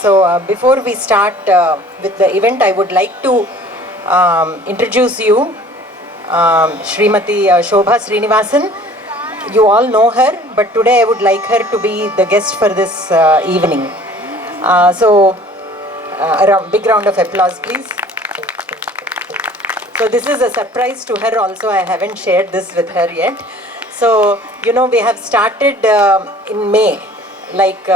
So before we start with the event, I would like to introduce you, Srimati Shobha Srinivasan. You all know her, but today I would like her to be the guest for this evening. A big round of applause, please. So this is a surprise to her also. I haven't shared this with her yet. So, we have started in May, like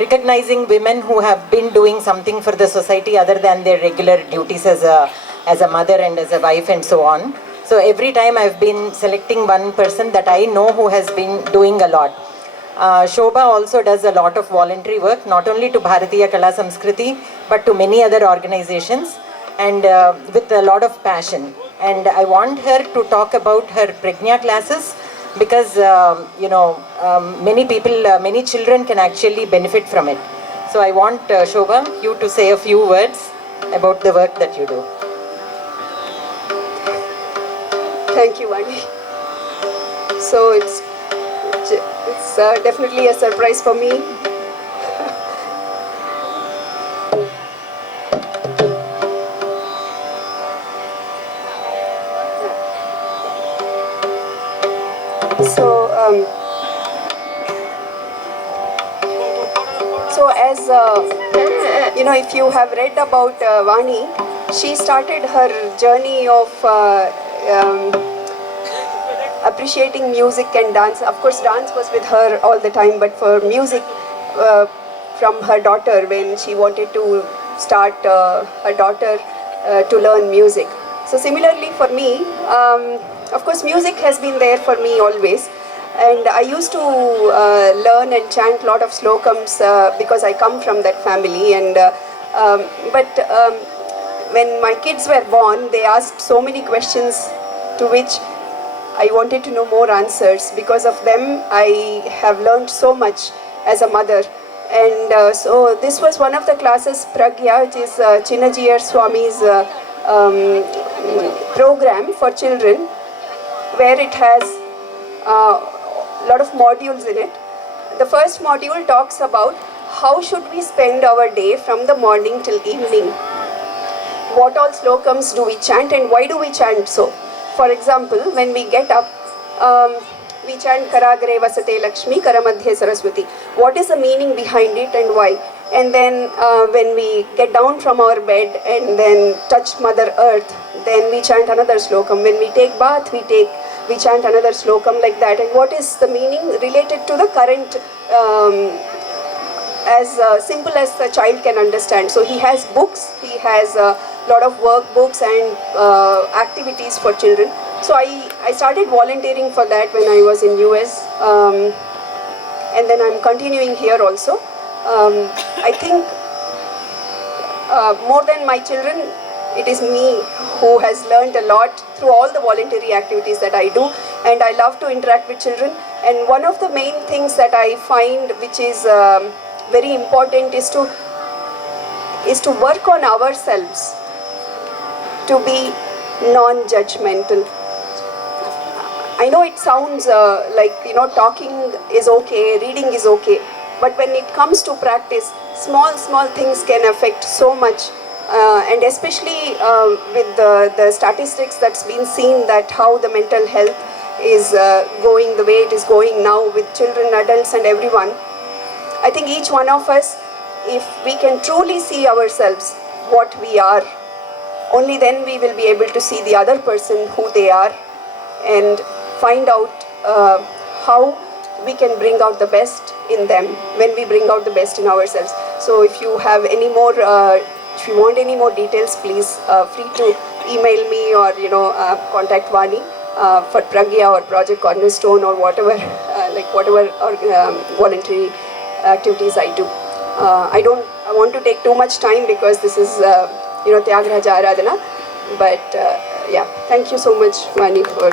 recognizing women who have been doing something for the society other than their regular duties as a mother and as a wife and so on. So every time I've been selecting one person that I know who has been doing a lot. Shobha also does a lot of voluntary work, not only to Bharatiya Kala Samskriti, but to many other organizations, and with a lot of passion. And I want her to talk about her Prajna classes, because many people, many children can actually benefit from it. So I want Shobha, you to say a few words about the work that you do. Thank you, Vani. So it's definitely a surprise for me. So as if you have read about Vani, she started her journey of appreciating music and dance. Of course, dance was with her all the time, but for music, from her daughter, when she wanted to start her daughter to learn music. So similarly for me, of course, music has been there for me always. And I used to learn and chant a lot of slokams because I come from that family. And when my kids were born, they asked so many questions to which I wanted to know more answers. Because of them, I have learned so much as a mother. And so this was one of the classes, Pragya, which is Chinnajiyar Swami's program for children, where it has a lot of modules in it. The first module talks about how should we spend our day from the morning till evening. What all slokams do we chant and why do we chant so? For example, when we get up, we chant Karagare Vasate Lakshmi, Karamadhye Saraswati. What is the meaning behind it and why? And then when we get down from our bed and then touch Mother Earth, then we chant another slokam. When we take bath, we chant another slokam like that. And what is the meaning related to the current, as simple as the child can understand. So he has books, he has a lot of workbooks and activities for children. So I started volunteering for that when I was in US, and then I'm continuing here also. I think more than my children, it is me who has learned a lot through all the voluntary activities that I do, and I love to interact with children. And one of the main things that I find which is very important is to work on ourselves, to be non-judgmental. I know it sounds like talking is okay, reading is okay, but when it comes to practice, small things can affect so much. And especially with the statistics that's been seen, that how the mental health is going the way it is going now with children, adults and everyone. I think each one of us, if we can truly see ourselves what we are, only then we will be able to see the other person who they are and find out how we can bring out the best in them when we bring out the best in ourselves. So if you have any more if you want any more details, please free to email me or contact Vani for Pragya or Project Cornerstone or whatever voluntary activities I do. I want to take too much time because this is Tyagaraja Aradhana, but yeah, thank you so much, Vani, for